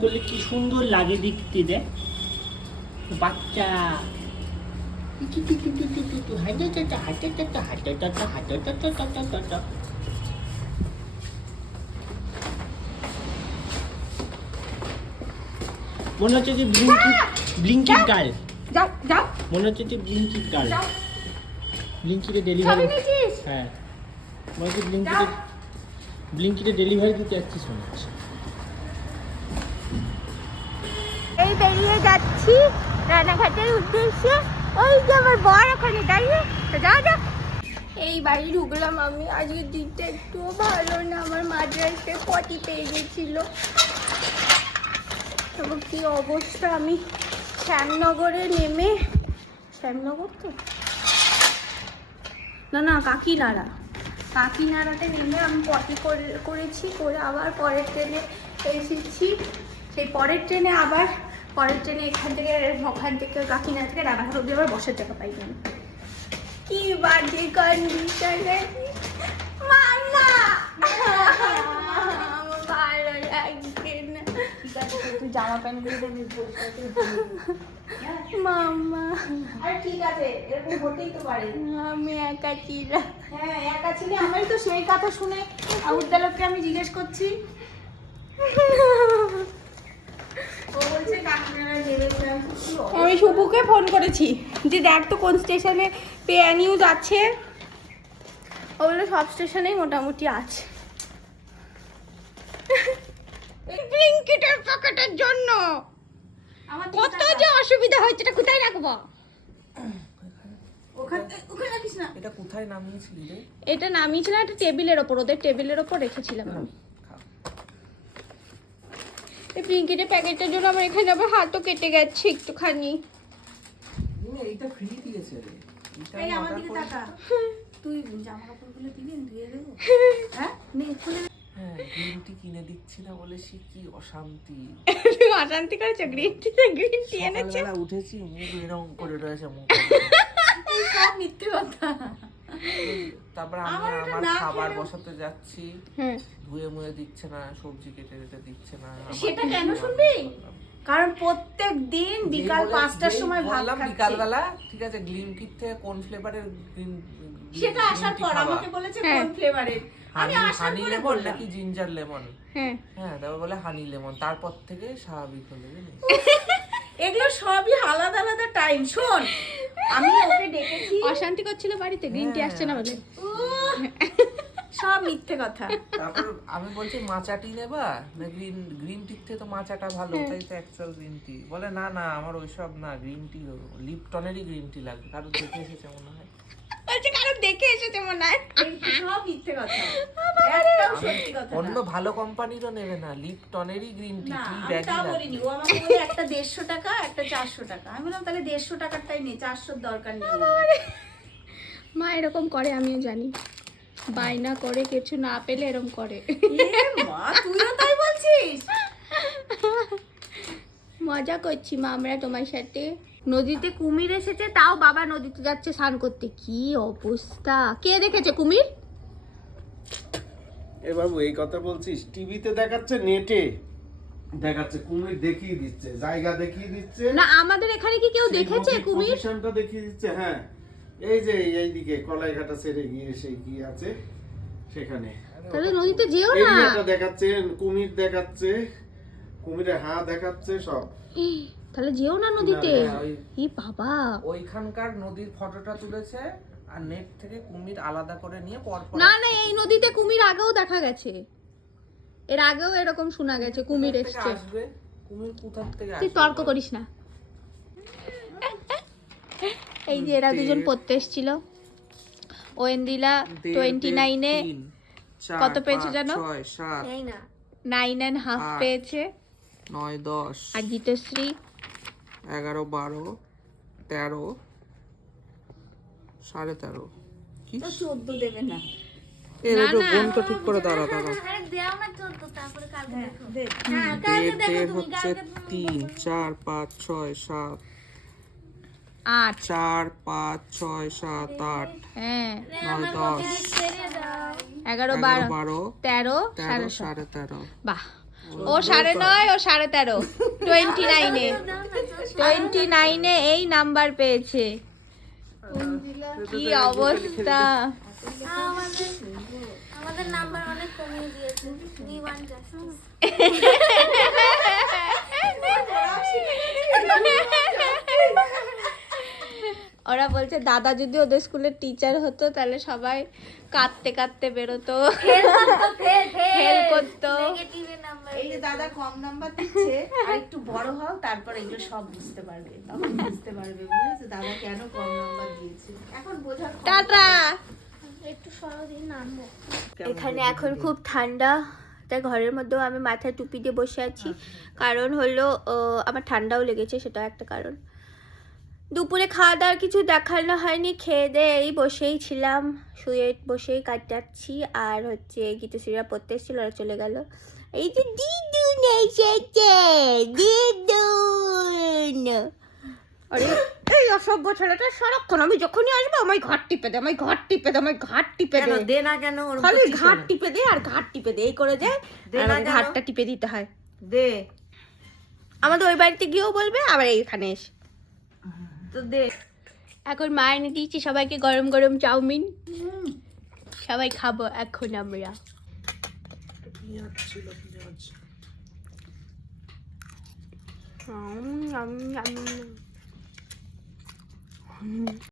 করলে কি সুন্দর লাগে দেখতে, দেখ বাচ্চা মনে হচ্ছে যে ব্লিঙ্কিট গার্ল। যাও যাও মনে হচ্ছে যে ব্লিঙ্কিট গার্ল, যাও। ব্লিঙ্কিটে সবই ডেলিভারি। নিয়েছিস? হ্যাঁ, মনে হচ্ছে ব্লিঙ্কিটে ডেলিভারি দিতে যাচ্ছিস মনে হচ্ছে। এই বেরিয়ে যাচ্ছি রানাঘাটের উদ্দেশ্যে। ওই যে আমার বর ওখানে দাঁড়িয়ে, তো যাও যাও। এই বাড়ি ঢুকলাম আমি। আজকের দিনটা একটুও ভালো না, আমার মাদ্রাসায় পটি পেয়ে গেছিল। তবে কি অবস্থা, আমি শ্যামনগরে নেমে, শ্যামনগর তো না কাকিনাড়াতে নেমে আমি পটি করেছি, করে আবার পরের ট্রেনে এসেছি। সেই পরের ট্রেনে এখান থেকে ওখান থেকে কাকিনাড়া থেকে রানাঘাট অব্দি আবার বসার জায়গা পাই আমি। কি বাজে কন্ডিশন, মানা আমার ভালো লাগছে না। ঠিক আছে, তুই জামা প্যান্টগুলো মামা। আরে ঠিক আছে, এরকম হতেই তো পারে। আমি একা ছিলাম। হ্যাঁ, একা ছিলে। আমি তো সেই কথা শুনে উদ্দালককে আমি জিজ্ঞেস করছি, ও বলছে কাকিনাড়ায় নেমেছিলাম। আমি শুভুকে ফোন করেছি যে দেখ তো কোন স্টেশনে পেয়া নিউজ আছে। ও বললো সব স্টেশনেই মোটামুটি আছে। ব্লিঙ্কিটের প্যাকেটের জন্য আমার কত যে অসুবিধা হচ্ছে, এটা কোথায় রাখবো? ওখানে রাখিস না। এটা কোথায় নামিয়েছিলি রে? এটা নামিয়েছিলাম একটা টেবিলের ওপর, ওদের টেবিলের ওপর রেখেছিলাম আমি। এই ব্লিঙ্কিটের প্যাকেটের জন্য আমার এখানে আবার হাতও কেটে গেছে একটুখানি। এইটা ফ্রি দিয়েছে রে। এই আমার দিকে তাকা। তুই জামা কাপড়গুলো দিবি, ধুয়ে দেবো। হ্যাঁ, নে খুলে। হ্যাঁ, গ্রিন টি কিনে দিচ্ছি না বলে সে কি অশান্তি। অশান্তি করেছে, গ্রিন টি এনেছে। সকালবেলা উঠেছি, মুখ এরকম করে রয়েছে মুখ। এই সব মিথ্যে কথা। তারপর আমি আমার এটা আমার না খাবার খেলে- বসাতে যাচ্ছি, হ্যাঁ, ধুয়ে মুয়ে দিচ্ছে না, সবজি কেটে দিচ্ছে না। আমার সেটা কিছু কেন বলার শুনবি? নেই। কারণ প্রত্যেক দিন বিকাল 5টার সময় ভাত বললাম খাচ্ছি। বিকালবেলা, ঠিক আছে, গ্লিমকিট থেকে কোন ফ্লেভারের গ্রিন সেটা আসার পর আমাকে বলেছে হ্যাঁ। কোন ফ্লেভারের। আমি আসার হানি পরে লেমন বললাম। নাকি জিঞ্জার লেমন। হ্যাঁ। হ্যাঁ, তারপর বলে হানি লেমন, তারপর থেকে স্বাভাবিক হলো জানিস। এগুলো সবই আলাদা আলাদা টাইম। শোন, আমি ওকে ডেকেছি। অশান্তি করছিল বাড়িতে, গ্রিন টি আসছে না বলে। উহ, সব মিথ্যে কথা। তারপর আমি বলছি মাচা টি নেবা না গ্রিন টি থেকে তো মাচাটা ভালো, তাই তো অ্যাকচুয়াল গ্রিন টি। বলে না না, আমার ওইসব না, গ্রিন টি লিপটনেরই গ্রিন টি লাগবে। কারণ দেখে এসেছে মনে হয়। বলছে কারণ দেখে এসেছে মনে হয়। এই সব মিথ্যে কথা, একটাও আমি সত্যি কথা অন্য না। ভালো কোম্পানিরও নেবে না, লিপটনেরই গ্রিন টি না, টি আমি ব্যাগই তা লাগবে। বলিনি। ও আমাকে বলে একটা 150 টাকা, একটা 400 টাকা। আমি বললাম তাহলে 150 টাকারটাই নে, 400 দরকার নেই। মা এরকম করে, আমিও জানি। বায়না করে, কিছু না পেলে এরকম করে। এ মা, তুইও তাই বলছিস? মজা করছি মা আমরা তোমার সাথে। নদীতে কুমির এসেছে, তাও বাবা নদীতে যাচ্ছে স্নান করতে। কি অবস্থা! কে দেখেছে কুমির? এ বাবু, এই কথা বলছিস? টিভিতে দেখাচ্ছে, নেটে দেখাচ্ছে, কুমির দেখিয়ে দিচ্ছে, জায়গা দেখিয়ে দিচ্ছে। না, আমাদের এখানে কি কেউ দেখেছে কুমির? পজিশনটা দেখিয়ে দিচ্ছে। হ্যাঁ, এই যে এইদিকে কলাইঘাটা ছেড়ে গিয়ে সেই কি আছে সেখানে তাহলে নদীতে যেও না। এরিয়াটা দেখাচ্ছে, কুমির দেখাচ্ছে, কুমিরের হাঁ দেখাচ্ছে, সব। তাহলে যেও না নদীতে। না, ওই- ই বাবা! ওইখানকার নদীর ফটোটা তুলেছে আর নেট থেকে কুমির আলাদা করে নিয়ে পরপর। না না, এই নদীতে কুমির আগেও দেখা গেছে। এর আগেও এরকম শোনা গেছে কুমির কোথা থেকে এসছে। আসবে? কুমির কোথা থেকে তুই আসবে? তর্ক করিস না। এই যে এরা দুজন পড়তে এসেছিল। ওয়েন্দিলা 29-এ কত পেয়েছে জানো? 6, 7, এই না। 9.5 পেয়েছে। 9, 10, আর গীতশ্রী 11, 12, 13, 13.5 কি? তো 14 দেবে না। এর না, একটু না। বোনটা ঠিক করে দাঁড়া। আরে দাও না 14, তারপরে কালকে দেখো। দেড় হচ্ছে 3, 4, 5, 6, 7, 8। 4, 5, 6, 7, 8, হ্যাঁ, 9, 10, 11, 12, 13, 13, 13.5। 13.5। বাহ, ও 9.5 ও 13.5 29 এই নাম্বার পেয়েছে। কি অবস্থা! আমাদের নাম্বার অনেক কমিয়ে দিয়েছে। We want justice. ওরা বলছে দাদা যদি ওদের স্কুলের টিচার হতো তাহলে সবাই কাঁদতে কাঁদতে বেরোতো, ফেল করতো। Negative এ নাম্বার। এই যে দাদা কম নাম্বার দিচ্ছে, আর একটু বড় হও, তারপর এগুলো সব বুঝতে পারবে, তখন বুঝতে পারবে বুঝেছো দাদা কেন কম নাম্বার দিয়েছে। এখন বোঝার ক্ষমতা টাটা। একটু সরো দিয়ে নামবো। এখানে এখন খুব ঠান্ডা, তাই ঘরের মধ্যেও আমি মাথায় টুপি দিয়ে বসে আছি। কারণ হলো আমার ঠান্ডাও লেগেছে, সেটাও একটা কারণ। দুপুরে খাওয়া দাওয়ার কিছু দেখানো হয়নি, খেয়ে দিয়ে এই বসেই ছিলাম, শুয়ে বসেই কাটাচ্ছি। আর হচ্ছে গীতশ্রীরা পড়তে এসেছিল, ওরা চলে গেল। এই যে দিদুন এসেছে, দিদুন। আরে এই অসভ্য ছেলেটা সারাক্ষণ আমি যখনই আসবো আমায় ঘাট টিপে দে, আমায় ঘাট টিপে দে, আমায় ঘাট টিপে দে। দে না কেন ওরকম খালি করছিস ঘাট কেন? টিপে দে আর ঘাট টিপে দে, এই করে যায়। দে আর না আমাকে কেন? ঘাটটা টিপে দিতে হয়। দে আমাদের ওই বাড়িতে গিয়েও বলবে, আবার এইখানে এসে। তো দে। এখন মা এনে দিয়েছি সবাইকে গরম গরম চাউমিন, সবাই খাবো এখন আমরা।